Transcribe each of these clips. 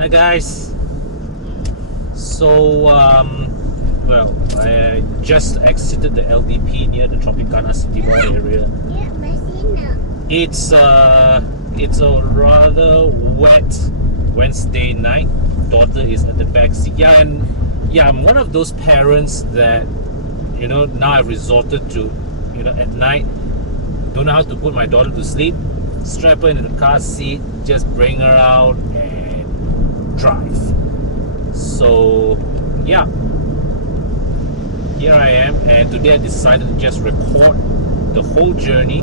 Hi guys. So well, I just exited the LDP near the Tropicana City Mall area. It's a rather wet Wednesday night. Daughter is at the back seat. I'm one of those parents that now I've resorted to at night, don't know how to put my daughter to sleep, strap her into the car seat, just bring her out and drive. So yeah, here I am, and today I decided to just record the whole journey.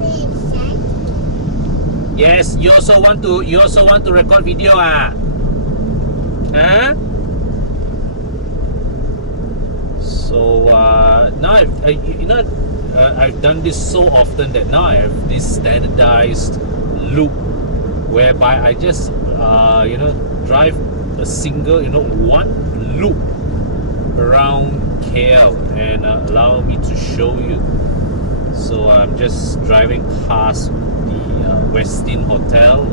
Yes, you also want to record video, huh? So now I've done this so often that now I have this standardized loop whereby I just drive a single one loop around KL and allow me to show you. So I'm just driving past the Westin Hotel,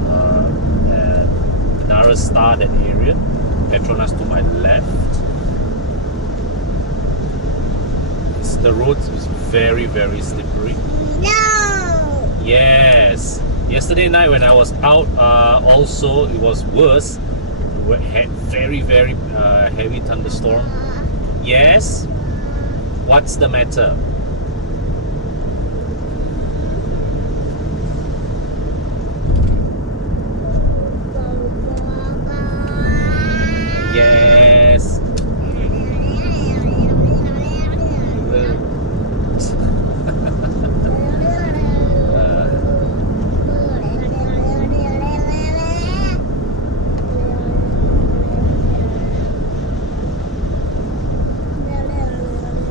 Menara Star, that area, Petronas to my left. The road is very, very slippery. No! Yes. Yesterday night when I was out, also it was worse. We had very, very heavy thunderstorm. Yes? What's the matter? Yes.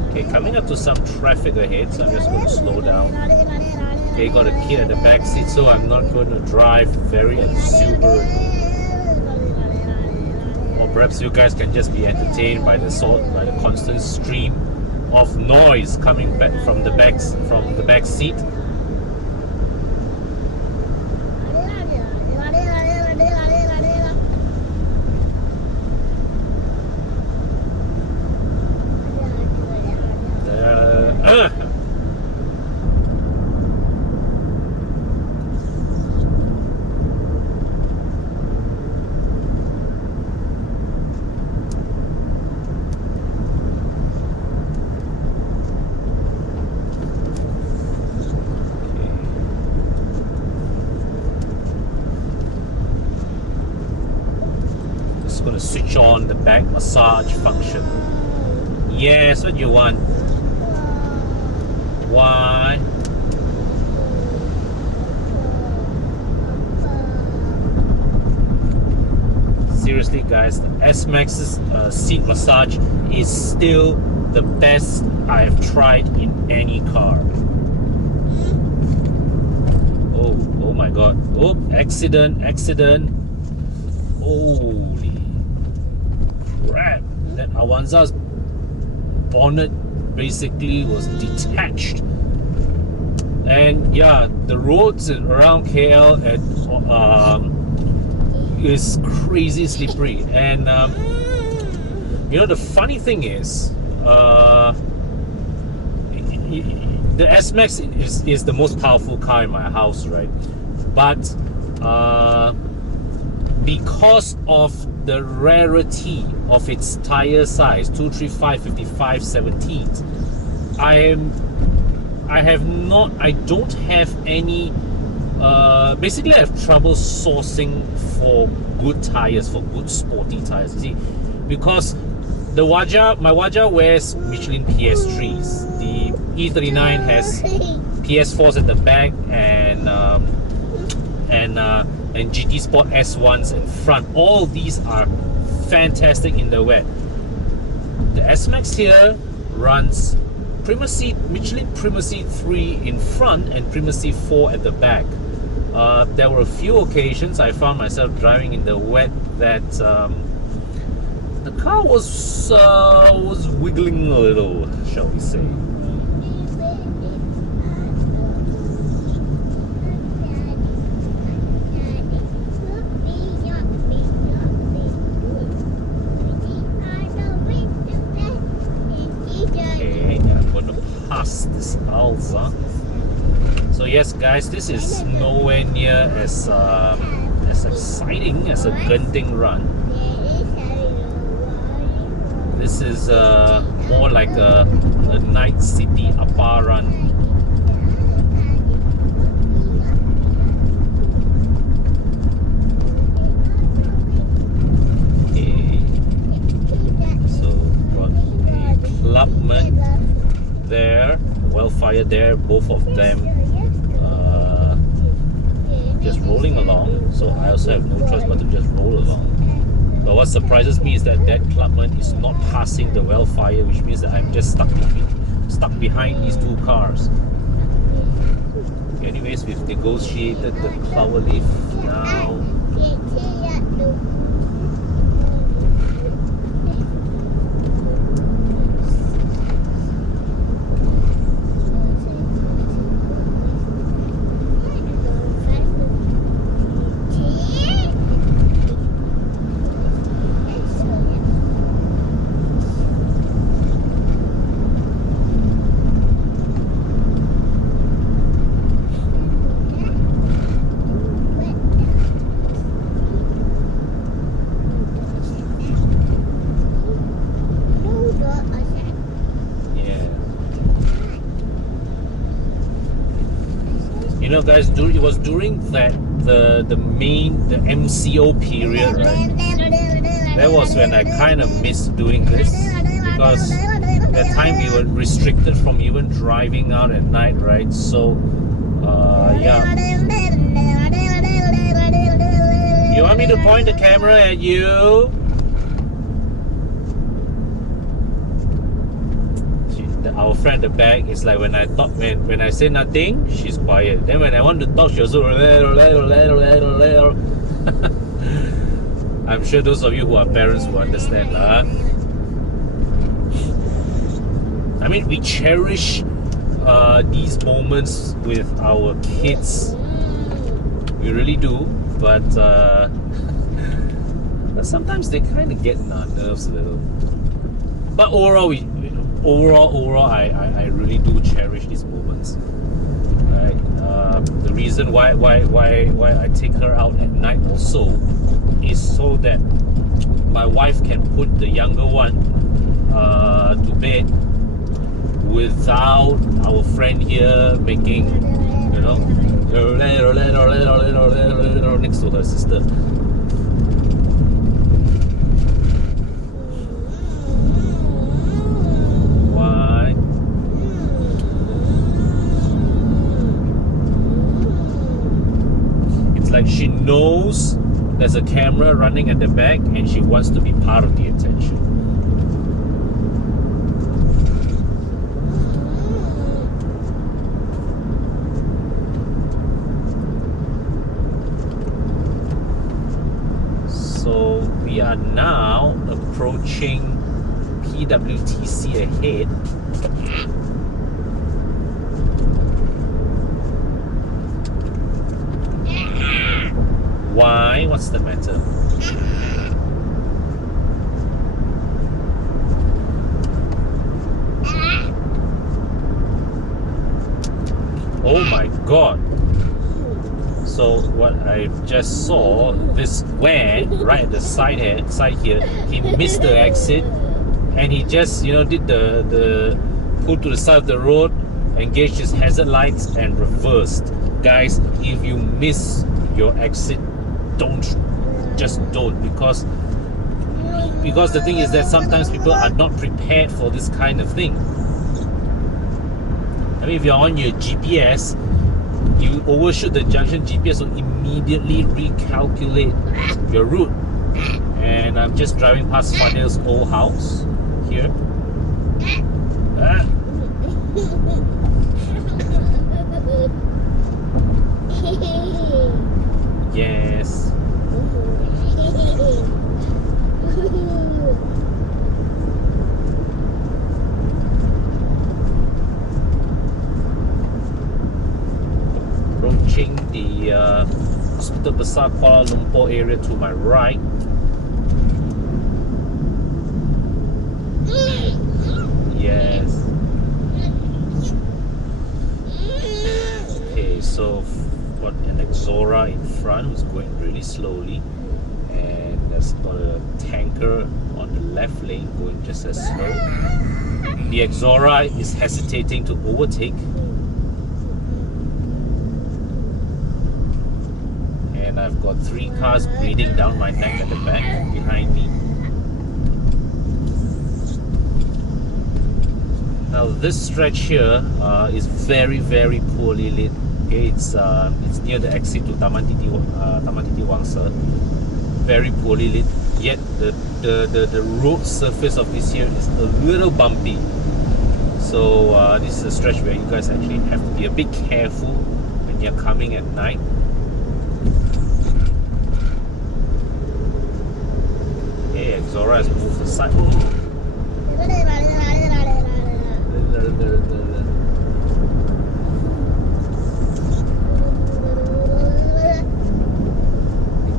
Okay, coming up to some traffic ahead, so I'm just going to slow down. Okay, got a kid at the back seat, so I'm not going to drive very exuberantly. Or perhaps you guys can just be entertained by the constant stream of noise coming back from the back seat. Going to switch on the back massage function. Yes, what you want? One. Seriously guys, the S-Max's seat massage is still the best I've tried in any car. Oh my god. Oh, accident. Holy crap, that Avanza's bonnet basically was detached. And yeah, the roads around KL is crazy slippery. And the funny thing is, the S-Max is the most powerful car in my house, right? But because of the rarity of its tire size, 235/55/17, I don't have any. Basically, I have trouble sourcing for good tires, for good sporty tires. You see, because my Waja wears Michelin PS3s. The E39 has PS4s at the back and GT Sport S1s in front. All these are fantastic in the wet. The S-Max here runs Michelin Primacy 3 in front and Primacy 4 at the back. There were a few occasions I found myself driving in the wet that the car was wiggling a little, shall we say. past this house. So yes, guys, this is nowhere near as exciting as a Genting run. This is more like a night city Apa run. Clubman there, Wildfire there, both of them just rolling along. So I also have no choice but to just roll along. But what surprises me is that Clubman is not passing the Wildfire, which means that I'm just stuck behind these two cars. Anyways, we've negotiated the Clover Leaf now. You know, guys, it was during the MCO period, right? That was when I kind of missed doing this, because at that time we were restricted from even driving out at night, right? So, yeah. You want me to point the camera at you? Our friend at the back is like, when I say nothing, she's quiet. Then when I want to talk, she also. I'm sure those of you who are parents will understand, I mean, we cherish these moments with our kids. We really do, but sometimes they kind of get on our nerves a little. But overall, I really do cherish these moments. Right? The reason why I take her out at night also is so that my wife can put the younger one to bed without our friend here making, you know, next to her sister. Like, she knows there's a camera running at the back and she wants to be part of the attention. So we are now approaching PWTC ahead. Why? What's the matter? Oh my god. So what I just saw, this van right at the side here, he missed the exit and he just, you know, did the pull to the side of the road, engaged his hazard lights and reversed. Guys, if you miss your exit, don't, because the thing is that sometimes people are not prepared for this kind of thing. I mean, if you're on your GPS, you overshoot the junction, GPS will immediately recalculate your route. And I'm just driving past Fadil's old house here. Yes. Approaching the Hospital Besar Kuala Lumpur area to my right. Yes. so got an Exora in front who's going really slowly, and there's got a tanker on the left lane going just as slow. The Exora is hesitating to overtake, and I've got 3 cars breathing down my neck at the back behind me. Now this stretch here is very poorly lit. Okay, it's near the exit to Taman Titi Wangsa. Very poorly lit. Yet the road surface of this here is a little bumpy. So this is a stretch where you guys actually have to be a bit careful when you're coming at night. Hey, Exora has moved aside.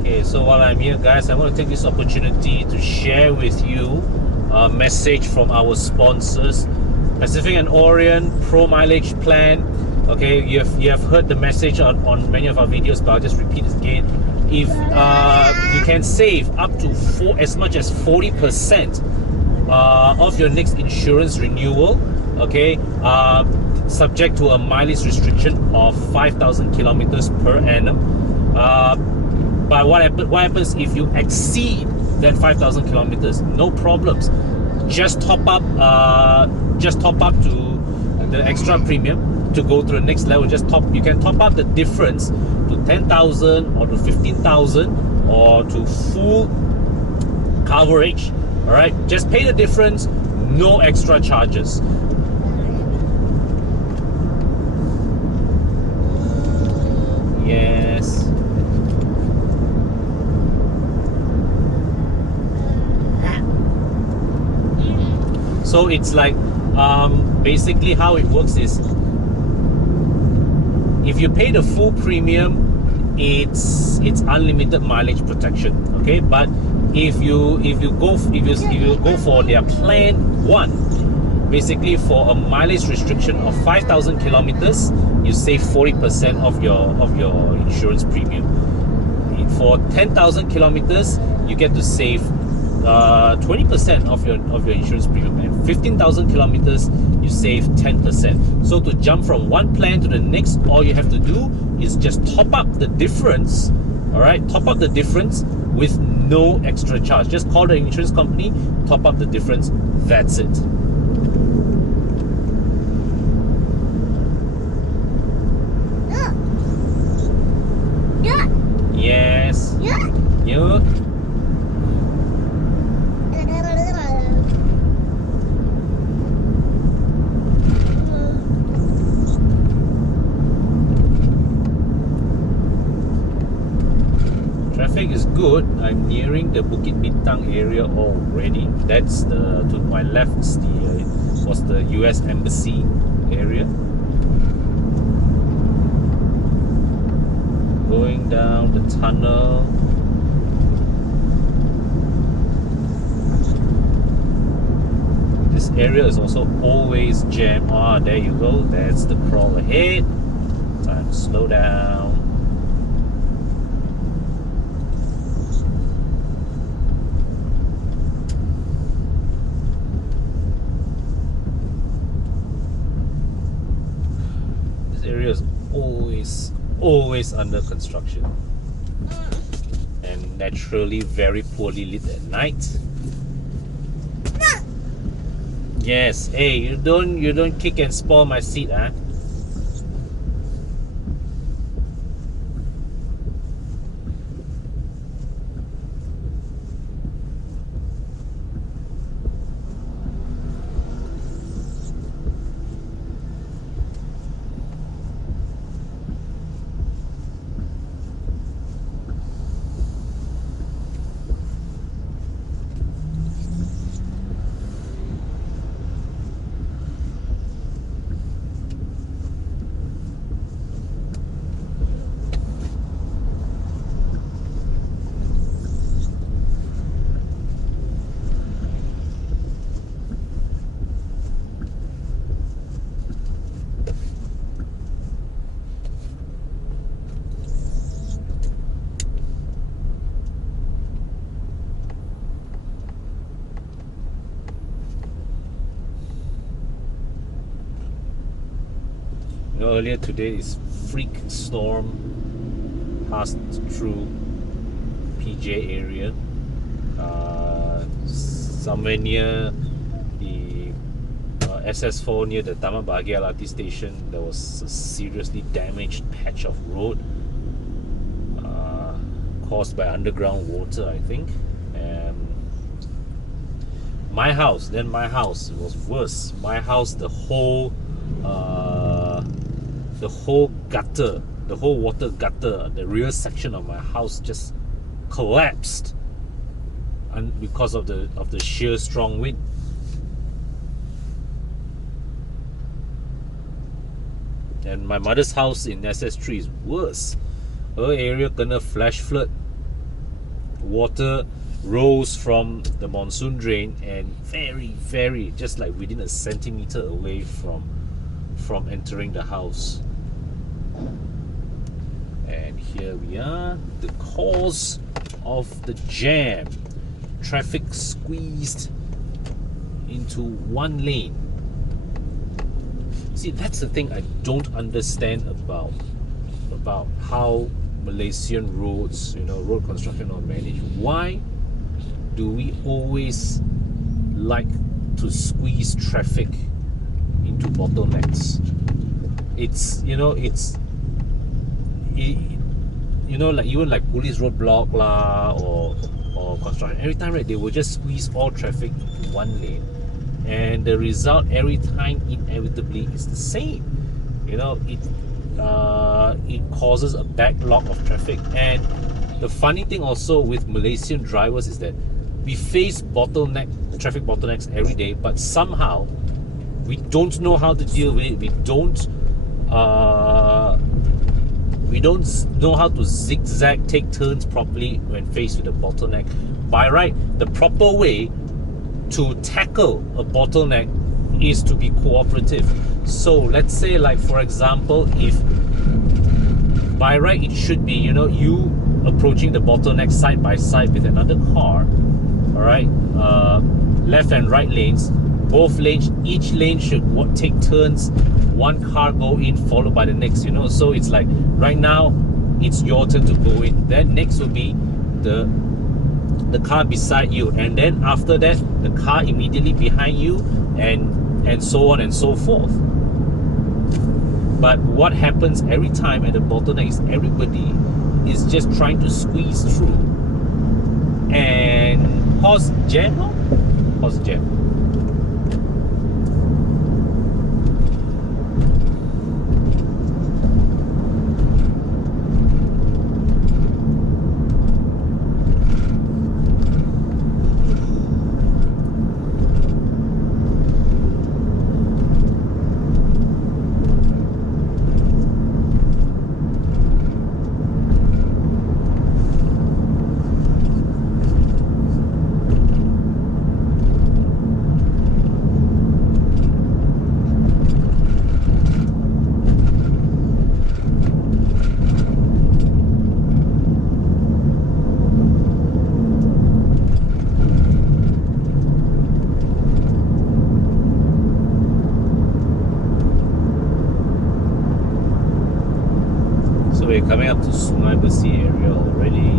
Okay, so while I'm here, guys, I want to take this opportunity to share with you a message from our sponsors, Pacific and Orient Pro Mileage Plan. Okay, you have heard the message on many of our videos, but I'll just repeat it again. If you can save up to as much as 40% of your next insurance renewal, okay, subject to a mileage restriction of 5,000 kilometers per annum. But what happens if you exceed that 5,000 kilometers? No problems. Just top up to the extra premium to go to the next level. You can top up the difference to 10,000 or to 15,000 or to full coverage. All right, just pay the difference, no extra charges. Yes. So it's like basically how it works is, if you pay the full premium, it's unlimited mileage protection. Okay, but if you go for their plan 1, basically for a mileage restriction of 5,000 kilometers, you save 40% of your insurance premium. For 10,000 kilometers, you get to save 20% of your insurance premium, and 15,000 kilometers you save 10%. So to jump from one plan to the next, all you have to do is just top up the difference. All right, top up the difference with no extra charge. Just call the insurance company, top up the difference. That's it. Yes. You. Traffic is good. I'm nearing the Bukit Bintang area already. That's to my left was the US Embassy area. Going down the tunnel. This area is also always jammed. Ah, there you go. That's the crawl ahead. Time to slow down. This area is always under construction, and naturally very poorly lit at night. Yes, hey, you don't kick and spoil my seat, huh? You know, earlier today this freak storm passed through PJ area, somewhere near the SS4 near the Taman Bahagia LRT station. There was a seriously damaged patch of road caused by underground water, I think. My house it was worse. My house, the whole gutter, the whole water gutter, the rear section of my house just collapsed, and because of the sheer strong wind. And my mother's house in SS3 is worse. Her area kena flash flood. Water rose from the monsoon drain and very just like within a centimeter away from entering the house. And here we are, the cause of the jam. Traffic squeezed into one lane. See, that's the thing I don't understand about how Malaysian roads, road construction are managed. Why do we always like to squeeze traffic into bottlenecks? Like even like police roadblock or construction, every time, right, they will just squeeze all traffic into one lane, and the result every time inevitably is the same. It causes a backlog of traffic. And the funny thing also with Malaysian drivers is that we face traffic bottlenecks every day, but somehow we don't know how to deal with it. We don't know how to zigzag, take turns properly when faced with a bottleneck. By right, the proper way to tackle a bottleneck is to be cooperative. So let's say, like, for example, if by right it should be, you approaching the bottleneck side by side with another car, all right, left and right lanes, both lanes, each lane should take turns, one car go in followed by the next. So it's like right now it's your turn to go in, then next will be the car beside you, and then after that the car immediately behind you, and so on and so forth. But what happens every time at the bottleneck is everybody is just trying to squeeze through and cause jam. So we're coming up to Sungai Besi area already.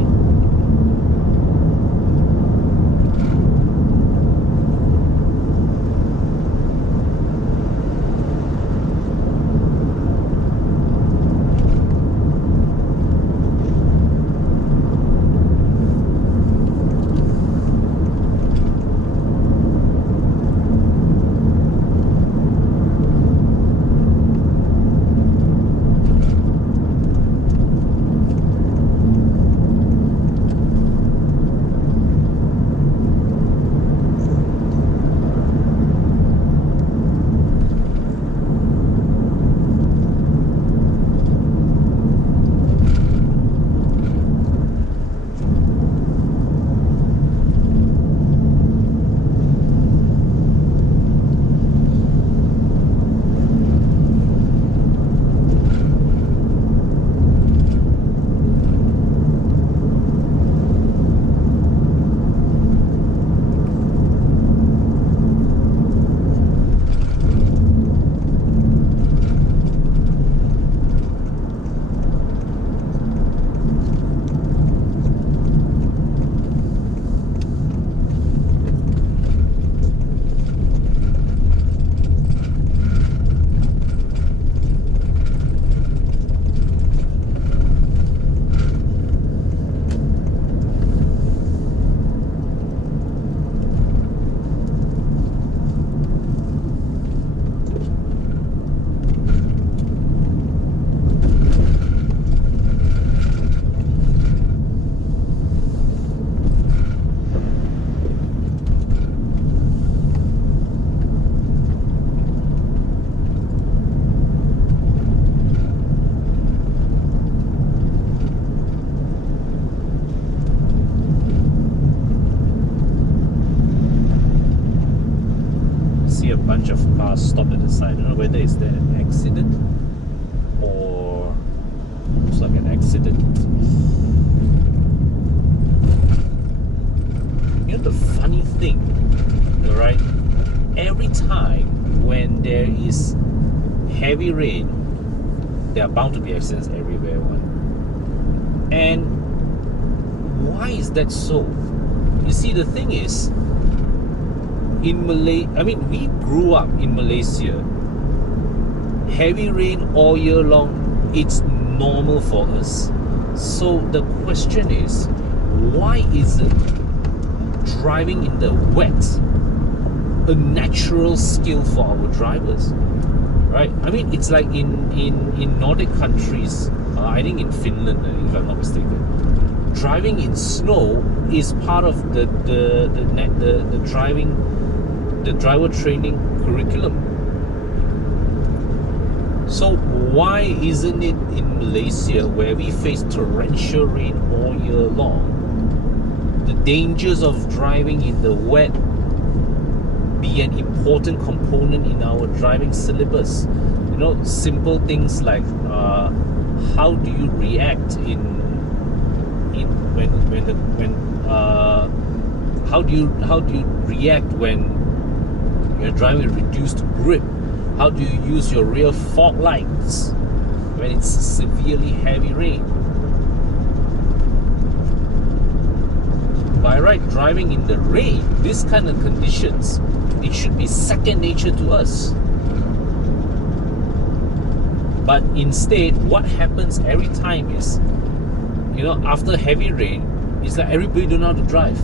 wonder, is there an accident? Or looks like an accident. You know the funny thing, alright? Every time when there is heavy rain, there are bound to be accidents everywhere. And why is that so? You see, the thing is, in we grew up in Malaysia. Heavy rain all year long, it's normal for us. So the question is, why isn't driving in the wet a natural skill for our drivers? Right? I mean, it's like in Nordic countries, I think in Finland, if I'm not mistaken, driving in snow is part of the driver training curriculum. So why isn't it in Malaysia, where we face torrential rain all year long, the dangers of driving in the wet be an important component in our driving syllabus? You know, simple things like how do you react how do you react when you're driving with reduced grip? How do you use your rear fog lights when it's severely heavy rain? By right, driving in the rain, this kind of conditions, it should be second nature to us. But instead, what happens every time is, you know, after heavy rain, it's like everybody don't know how to drive.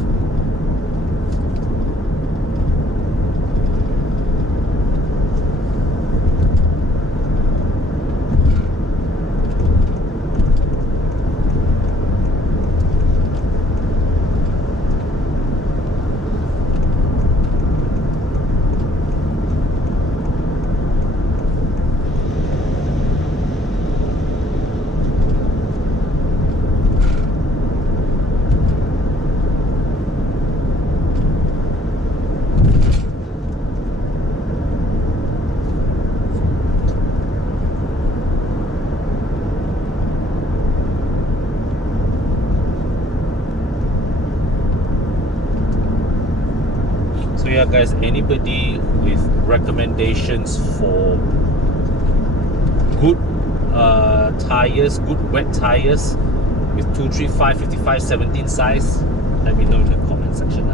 Yeah, guys, anybody with recommendations for good tires, good wet tires with 235, 55, 17 size, let me know in the comment section.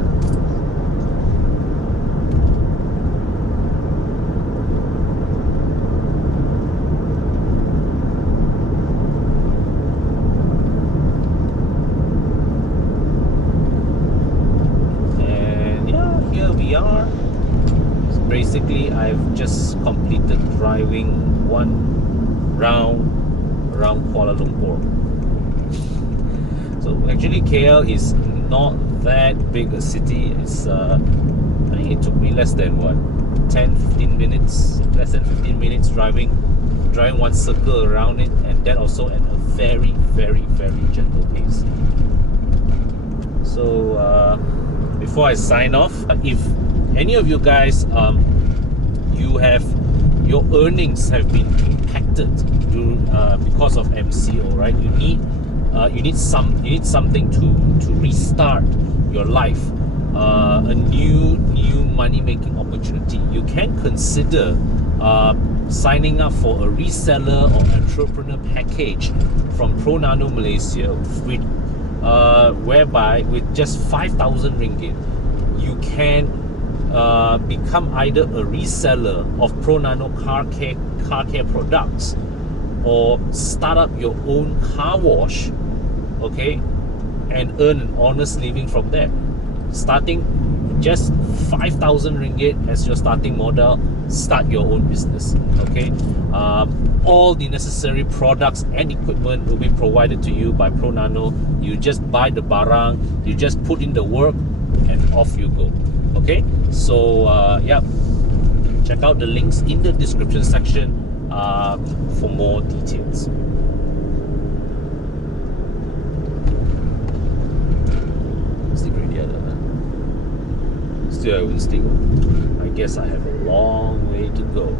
Basically, I've just completed driving one round around Kuala Lumpur. So actually KL is not that big a city. It's I think it took me less than 10-15 minutes, less than 15 minutes driving one circle around it, and that also at a very, very, very gentle pace. So before I sign off, if any of you guys your earnings have been impacted because of MCO, right? You need something to restart your life, a new money making opportunity. You can consider signing up for a reseller or entrepreneur package from Pro Nano Malaysia, whereby with just 5,000 ringgit you can become either a reseller of Pro Nano car care products, or start up your own car wash, okay, and earn an honest living from there. Starting just 5,000 ringgit as your starting model, start your own business, okay. All the necessary products and equipment will be provided to you by Pro Nano. You just buy the barang, you just put in the work, and off you go. Okay, so yeah, check out the links in the description section for more details. Still I won't stick. I guess I have a long way to go.